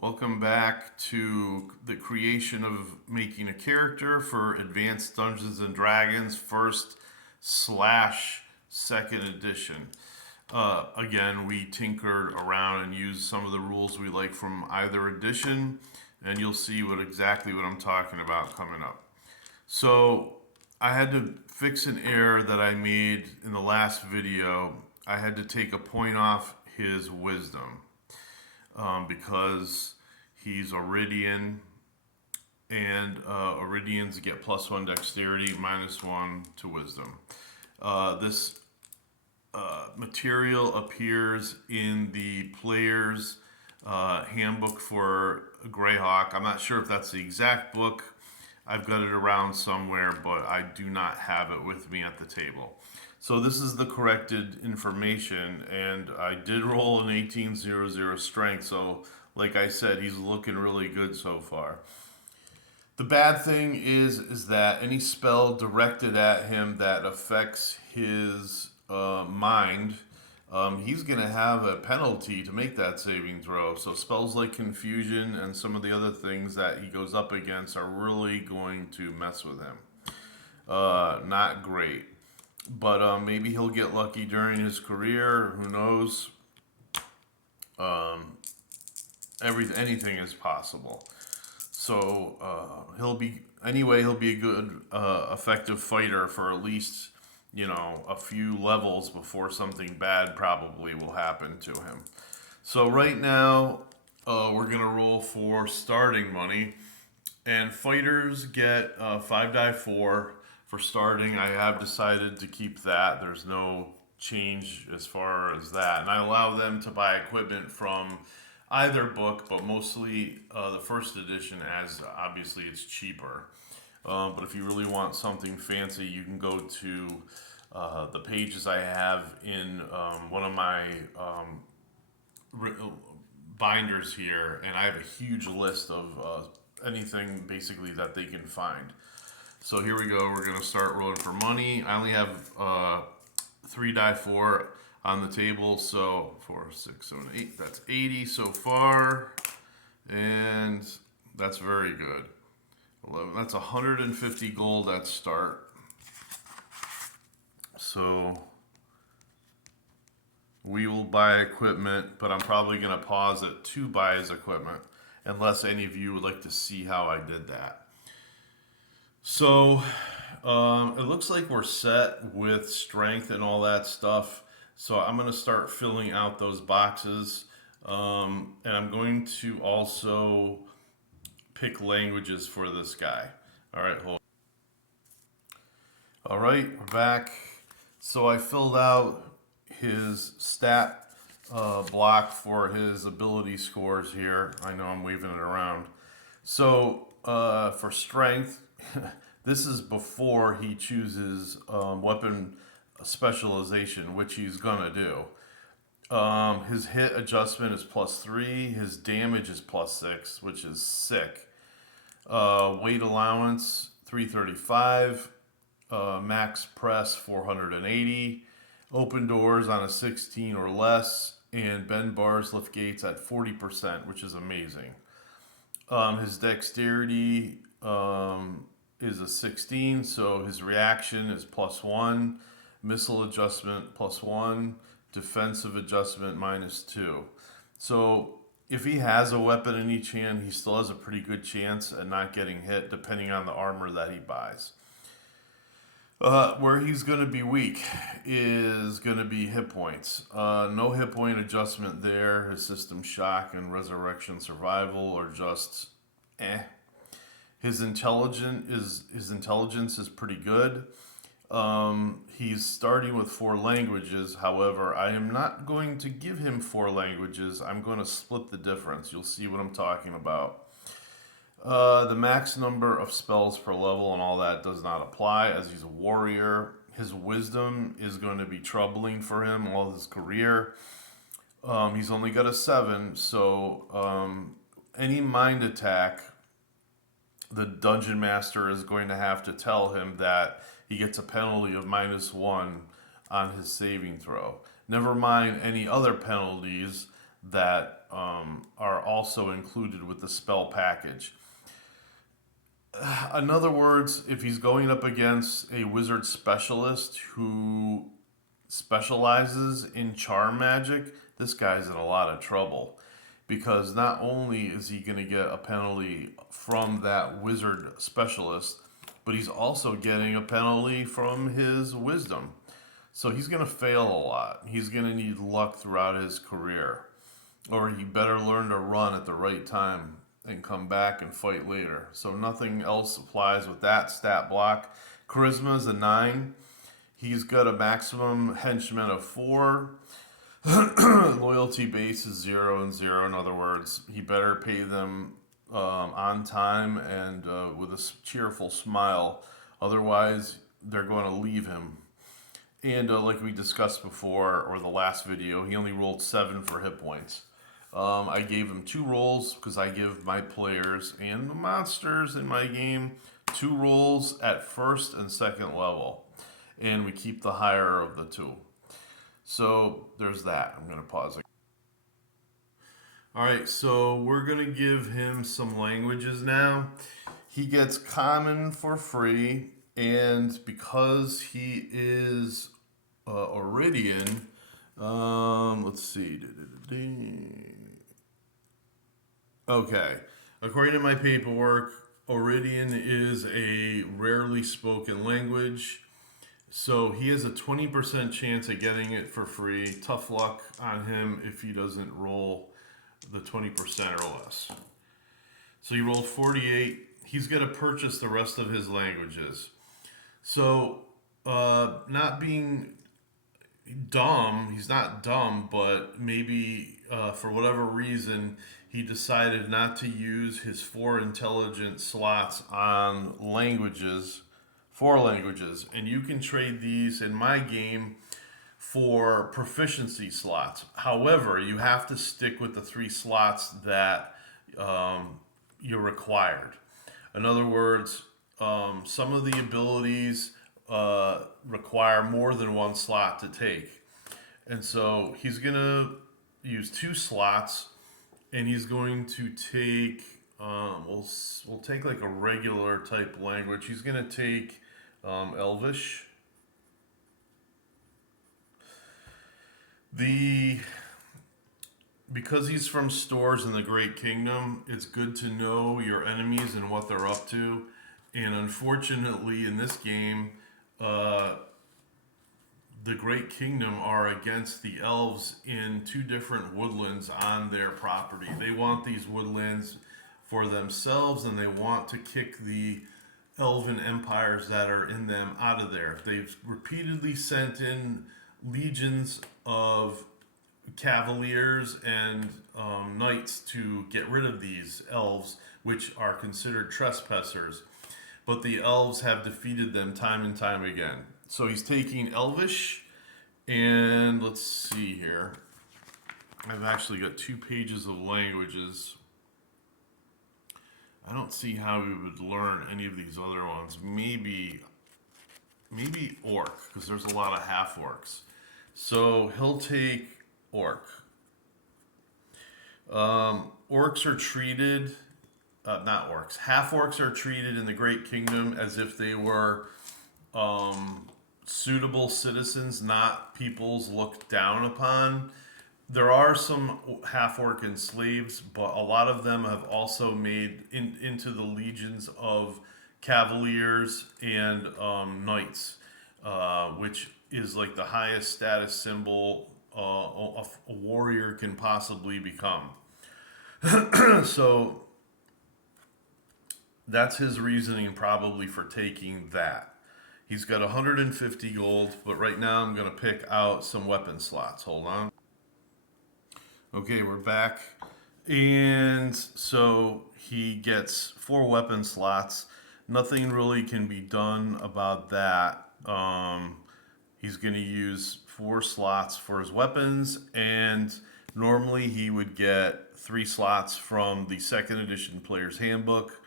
Welcome back to the creation of making a character for Advanced Dungeons and Dragons first slash second edition. Again, we tinkered around and used some of the rules we like from either edition, and you'll see exactly what I'm talking about coming up. So I had to fix an error that I made in the last video. I had to take a point off his wisdom because he's Iridian, and Iridians get +1 dexterity, -1 to wisdom. This material appears in the player's handbook for Greyhawk. I'm not sure if that's the exact book. I've got it around somewhere, but I do not have it with me at the table. So this is the corrected information, and I did roll an 1800 strength, so like I said, he's looking really good so far. The bad thing is that any spell directed at him that affects his mind, he's going to have a penalty to make that saving throw. So spells like confusion and some of the other things that he goes up against are really going to mess with him. Not great. But maybe he'll get lucky during his career. Who knows? Anything is possible. So he'll be a good, effective fighter for at least a few levels before something bad probably will happen to him. So right now we're gonna roll for starting money, and fighters get 5 die 4 for starting. I have decided to keep that. There's no change as far as that, and I allow them to buy equipment from either book, but mostly the first edition, as obviously it's cheaper. But if you really want something fancy, you can go to the pages I have in one of my binders here, and I have a huge list of anything basically that they can find. So here we go. We're going to start rolling for money. I only have 3 die 4 on the table, so 4, 6, 7, 8. That's 80 so far, and that's very good. 11. That's 150 gold at start. So we will buy equipment, but I'm probably going to pause it to buy his equipment, unless any of you would like to see how I did that. So it looks like we're set with strength and all that stuff. So I'm going to start filling out those boxes. And I'm going to also pick languages for this guy. All right, hold. All right, we're back. So I filled out his stat block for his ability scores here. I know I'm waving it around. So for strength, this is before he chooses weapon specialization, which he's gonna do. His hit adjustment is +3. His damage is +6, which is sick. Weight allowance 335. Max press 480. Open doors on a 16 or less, and bend bars, lift gates at 40%, which is amazing. His dexterity is a 16, so his reaction is +1. Missile adjustment +1. Defensive adjustment -2. So if he has a weapon in each hand, he still has a pretty good chance at not getting hit, depending on the armor that he buys. Where he's going to be weak is going to be hit points. No hit point adjustment there. His system shock and resurrection survival are just eh. His intelligence is pretty good. He's starting with 4 languages. However, I am not going to give him 4 languages. I'm going to split the difference. You'll see what I'm talking about. The max number of spells per level and all that does not apply, as he's a warrior. His wisdom is going to be troubling for him all his career. He's only got a 7, so any mind attack, the dungeon master is going to have to tell him that he gets a penalty of -1 on his saving throw. Never mind any other penalties that are also included with the spell package. In other words, if he's going up against a wizard specialist who specializes in charm magic, this guy's in a lot of trouble. Because not only is he going to get a penalty from that wizard specialist, but he's also getting a penalty from his wisdom. So he's going to fail a lot. He's going to need luck throughout his career. Or he better learn to run at the right time and come back and fight later. So nothing else applies with that stat block. Charisma is a 9. He's got a maximum henchman of 4. Loyalty base is 0 and 0. In other words, he better pay them on time and with a cheerful smile. Otherwise, they're going to leave him. And like we discussed before, or the last video, he only rolled 7 for hit points. I gave him 2 rolls because I give my players and the monsters in my game 2 rolls at first and second level. And we keep the higher of the 2. So there's that. I'm going to pause it. All right, so we're going to give him some languages now. He gets common for free, and because he is Iridian, let's see. Okay, according to my paperwork, Iridian is a rarely spoken language. So he has a 20% chance of getting it for free. Tough luck on him if he doesn't roll the 20% or less. So he rolled 48. He's going to purchase the rest of his languages. So not being dumb, he's not dumb, but maybe for whatever reason, he decided not to use his 4 intelligence slots on languages. 4 languages, and you can trade these in my game for proficiency slots. However, you have to stick with the 3 slots that you're required. In other words, some of the abilities require more than 1 slot to take. And so he's going to use 2 slots, and he's going to take, we'll take like a regular type language. He's going to take Elvish. Because he's from stores in the Great Kingdom, it's good to know your enemies and what they're up to. And unfortunately, in this game, the Great Kingdom are against the elves in 2 different woodlands on their property. They want these woodlands for themselves, and they want to kick the elven empires that are in them out of there. They've repeatedly sent in legions of cavaliers and knights to get rid of these elves, which are considered trespassers. But the elves have defeated them time and time again. So he's taking Elvish, and let's see here. I've actually got 2 pages of languages. I don't see how we would learn any of these other ones. Maybe Orc, because there's a lot of half-orcs. So he'll take Orc. Orcs are treated, not orcs, half-orcs are treated in the Great Kingdom as if they were suitable citizens, not peoples looked down upon. There are some half-orc slaves, but a lot of them have also made into the legions of cavaliers and knights, which is like the highest status symbol a warrior can possibly become. So that's his reasoning probably for taking that. He's got 150 gold, but right now I'm going to pick out some weapon slots. Hold on. Okay, we're back. And so he gets 4 weapon slots. Nothing really can be done about that. He's going to use 4 slots for his weapons, and normally he would get 3 slots from the 2nd edition player's handbook.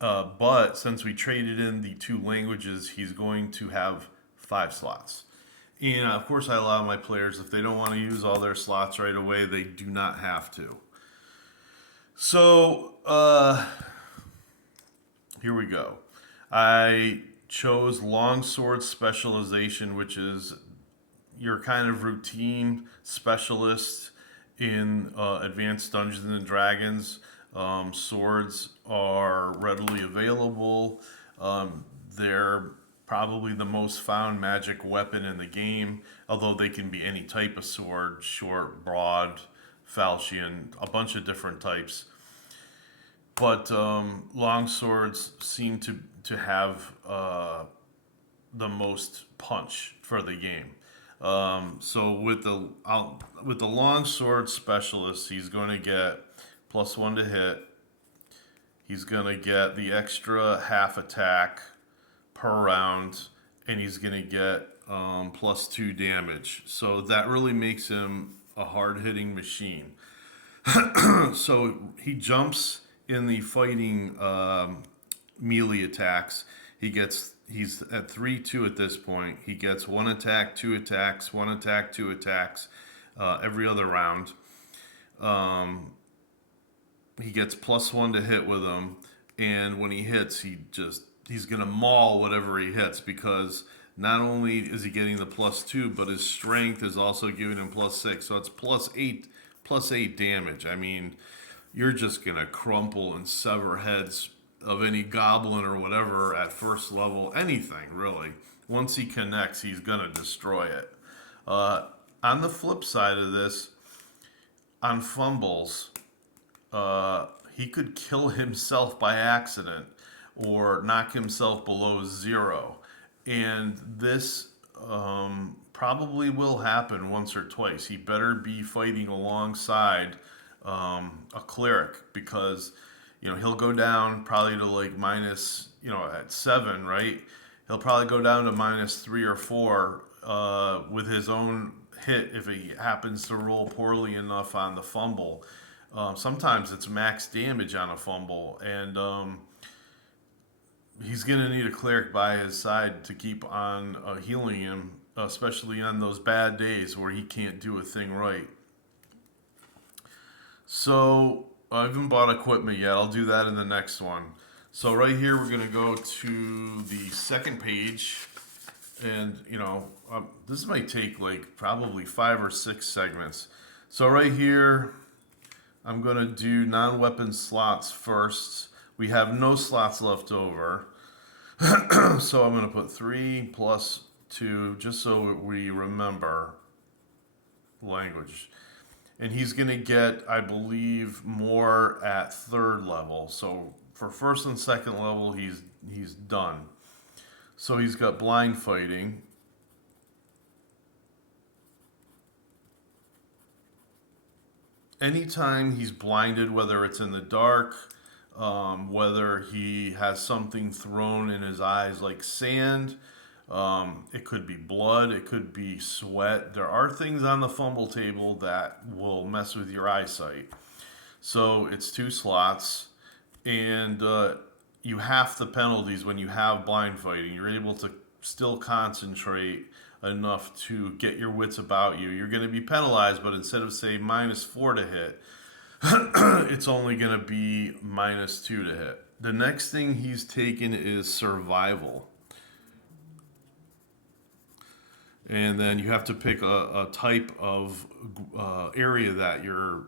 But since we traded in the 2 languages, he's going to have 5 slots. And of course, I allow my players, if they don't want to use all their slots right away, they do not have to. So, here we go. I chose longsword specialization, which is your kind of routine specialist in advanced Dungeons and Dragons. Swords are readily available. They're probably the most found magic weapon in the game, although they can be any type of sword, short, broad, falchion, a bunch of different types. But long swords seem to have the most punch for the game. So with the long sword specialist, he's going to get +1 to hit. He's going to get the extra half attack per round, and he's going to get +2 damage. So that really makes him a hard hitting machine. So he jumps in the fighting melee attacks. He's at 3-2 at this point. He gets 1 attack, 2 attacks, 1 attack, 2 attacks every other round. He gets +1 to hit with him, and when he hits, he's gonna maul whatever he hits, because not only is he getting the +2, but his strength is also giving him +6, so it's +8 damage. I mean, you're just gonna crumple and sever heads of any goblin or whatever at first level, anything really. Once he connects, he's gonna destroy it. On the flip side of this, on fumbles, he could kill himself by accident or knock himself below 0. And this probably will happen once or twice. He better be fighting alongside a cleric, because he'll go down probably to like minus, at 7, right? He'll probably go down to -3 or 4 with his own hit if he happens to roll poorly enough on the fumble. Sometimes it's max damage on a fumble, and he's going to need a cleric by his side to keep on healing him, especially on those bad days where he can't do a thing right. So I haven't bought equipment yet. I'll do that in the next one. So right here, we're going to go to the second page. And, this might take like probably 5 or 6 segments. So right here, I'm going to do non-weapon slots first. We have no slots left over. So I'm going to put 3 + 2, just so we remember language. And he's going to get, I believe, more at 3rd level. So for 1st and 2nd level, he's done. So he's got blind fighting. Anytime he's blinded, whether it's in the dark, whether he has something thrown in his eyes like sand, it could be blood, it could be sweat. There are things on the fumble table that will mess with your eyesight. So it's 2 slots, and you half the penalties when you have blind fighting. You're able to still concentrate enough to get your wits about you. You're going to be penalized, but instead of say -4 to hit, it's only going to be -2 to hit. The next thing he's taken is survival. And then you have to pick a type of area that you're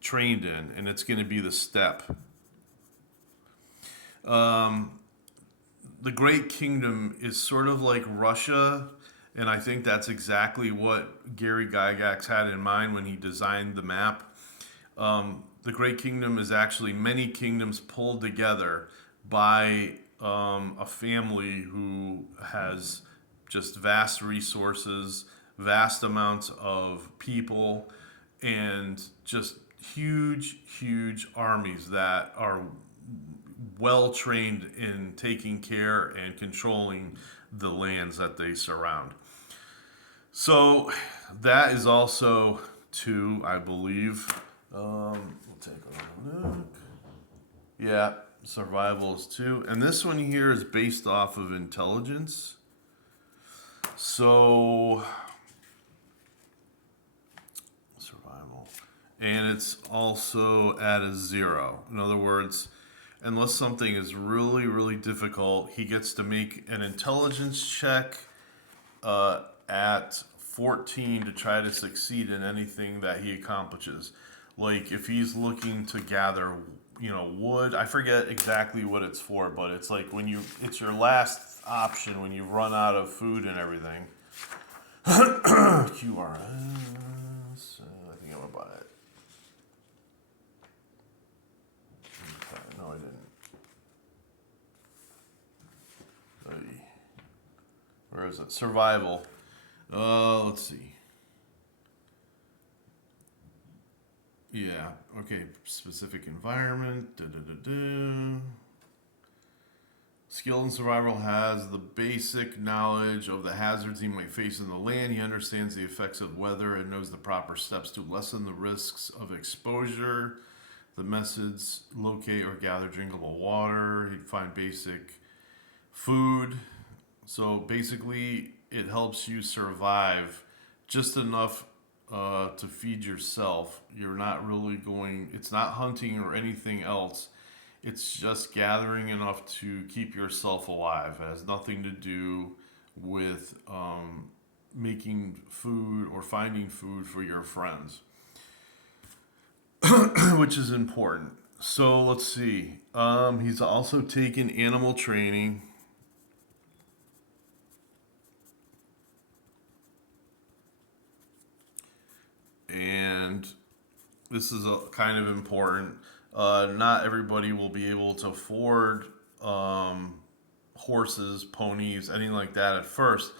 trained in, and it's going to be the steppe. The Great Kingdom is sort of like Russia, and I think that's exactly what Gary Gygax had in mind when he designed the map. The Great Kingdom is actually many kingdoms pulled together by a family who has just vast resources, vast amounts of people, and just huge armies that are well trained in taking care and controlling the lands that they surround. So that is also 2, I believe. We'll take a look. Yeah, survival is 2. And this one here is based off of intelligence. So survival. and it's also at a 0. In other words, unless something is really, really difficult, he gets to make an intelligence check at 14 to try to succeed in anything that he accomplishes. Like if he's looking to gather, wood. I forget exactly what it's for, but it's like it's your last option when you run out of food and everything. QRS. I think I'm gonna buy it. Okay, no, I didn't. Hey. Where is it? Survival. Let's see. Yeah. Okay. Specific environment. Skill in survival has the basic knowledge of the hazards he might face in the land. He understands the effects of weather and knows the proper steps to lessen the risks of exposure. The methods: locate or gather drinkable water. He'd find basic food. So basically, it helps you survive just enough to feed yourself. You're not really it's not hunting or anything else. It's just gathering enough to keep yourself alive. It has nothing to do with making food or finding food for your friends, which is important. So let's see. He's also taken animal training. And this is kind of important. Not everybody will be able to afford horses, ponies, anything like that at first.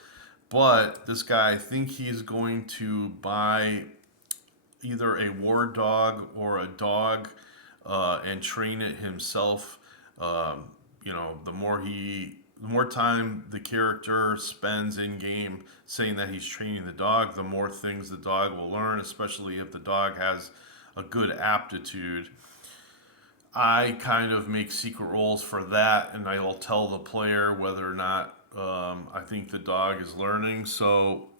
But this guy, I think he's going to buy either a war dog or a dog and train it himself. The more time the character spends in game saying that he's training the dog, the more things the dog will learn, especially if the dog has a good aptitude. I kind of make secret rolls for that, and I will tell the player whether or not I think the dog is learning. So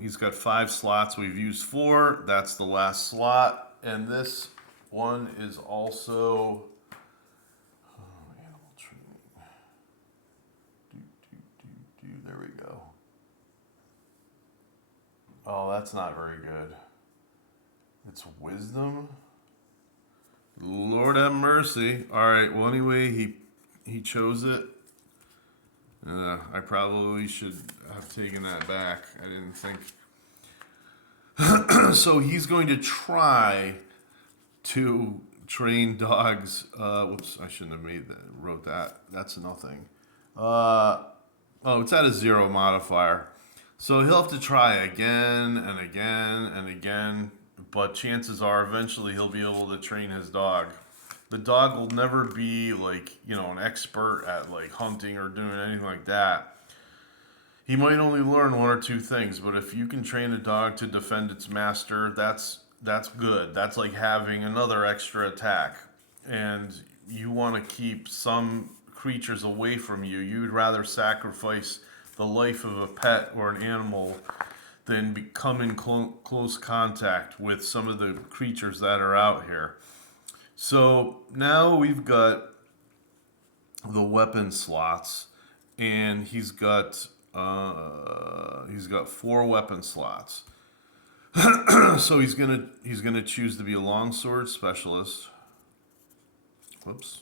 he's got 5 slots. We've used 4. That's the last slot. And this one is also animal training. There we go. Oh, that's not very good. It's wisdom. Lord have mercy. All right. Well, anyway, he chose it. I probably should have taken that back. I didn't think. So he's going to try to train dogs. Whoops, I shouldn't have wrote that. That's nothing. It's at a 0 modifier. So he'll have to try again and again and again. But chances are eventually he'll be able to train his dog. The dog will never be an expert at hunting or doing anything like that. He might only learn 1 or 2 things, but if you can train a dog to defend its master, that's good. That's like having another extra attack. And you want to keep some creatures away from you. You'd rather sacrifice the life of a pet or an animal than come in close contact with some of the creatures that are out here. So now we've got the weapon slots, and he's got 4 weapon slots. So he's gonna choose to be a longsword specialist. Whoops.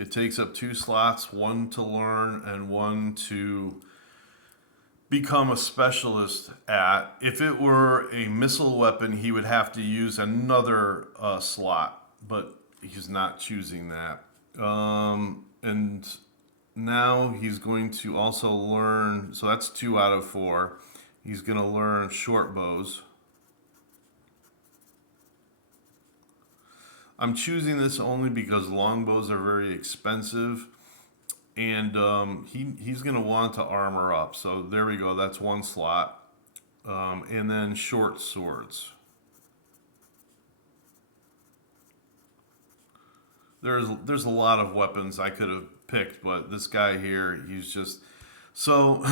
It takes up 2 slots, 1 to learn and 1 to become a specialist at. If it were a missile weapon, he would have to use another slot, but he's not choosing that. And now he's going to also learn, so that's 2 out of 4. He's going to learn short bows. I'm choosing this only because longbows are very expensive, and he's going to want to armor up. So there we go. That's 1 slot. And then short swords. there's a lot of weapons I could have picked, but this guy here, he's just so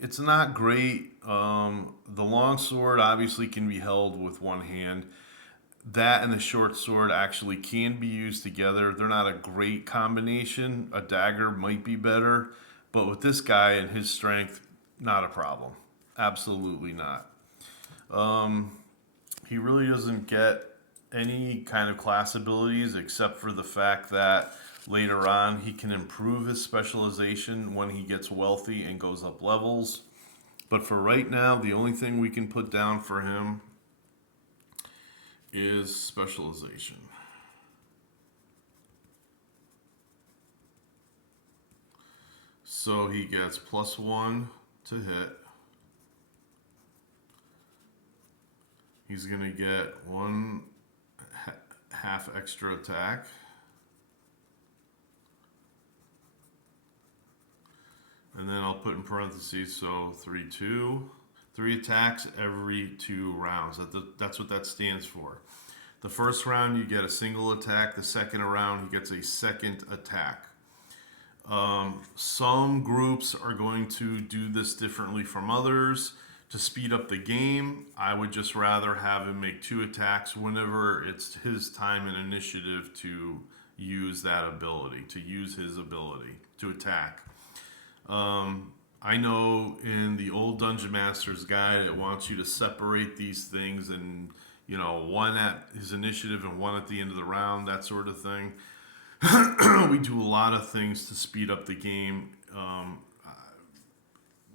it's not great. The long sword obviously can be held with one hand. That and the short sword actually can be used together. They're not a great combination. A dagger might be better, but with this guy and his strength, not a problem. Absolutely not. He really doesn't get any kind of class abilities except for the fact that later on he can improve his specialization when he gets wealthy and goes up levels. But for right now, the only thing we can put down for him is specialization. So he gets +1 to hit. He's going to get one half extra attack. And then I'll put in parentheses, so 3, 2. 3 attacks every 2 rounds. That's what that stands for. The first round you get a single attack. The second round he gets a second attack. Some groups are going to do this differently from others. To speed up the game, I would just rather have him make 2 attacks whenever it's his time and initiative to use that ability, to use his ability to attack. I know in the old Dungeon Master's Guide, it wants you to separate these things and, one at his initiative and one at the end of the round, that sort of thing. We do a lot of things to speed up the game.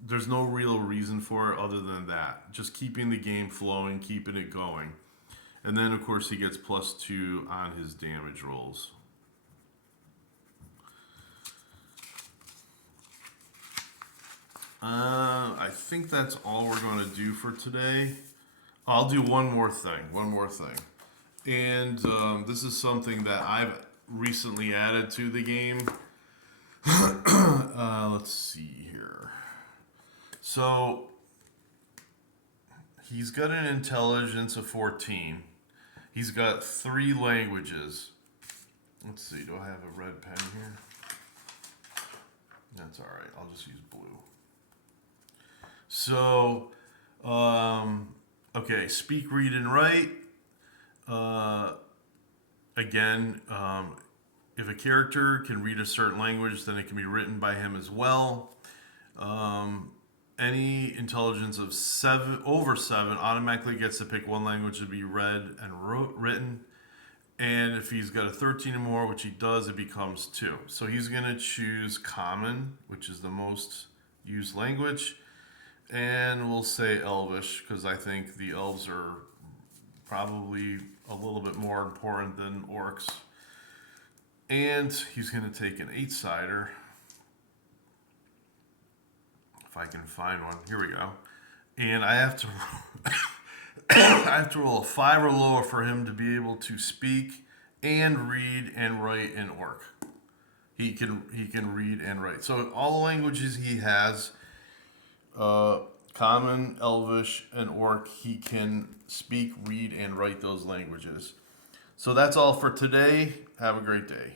There's no real reason for it other than that. Just keeping the game flowing, keeping it going. And then, of course, he gets +2 on his damage rolls. I think that's all we're going to do for today. I'll do one more thing. And this is something that I've recently added to the game. Let's see here. So, he's got an intelligence of 14. He's got 3 languages. Let's see, do I have a red pen here? That's all right, I'll just use blue. So, okay, speak, read, and write. Again, if a character can read a certain language, then it can be written by him as well. Any intelligence of over 7 automatically gets to pick one language to be read and written. And if he's got a 13 or more, which he does, it becomes 2. So he's going to choose Common, which is the most used language. And we'll say Elvish, because I think the elves are probably a little bit more important than orcs. And he's going to take an 8-sider. If I can find one. Here we go. And I have to I have to roll a 5 or lower for him to be able to speak and read and write in orc. He can read and write. So all the languages he has, Common, Elvish, and Orc, he can speak, read, and write those languages. So that's all for today. Have a great day.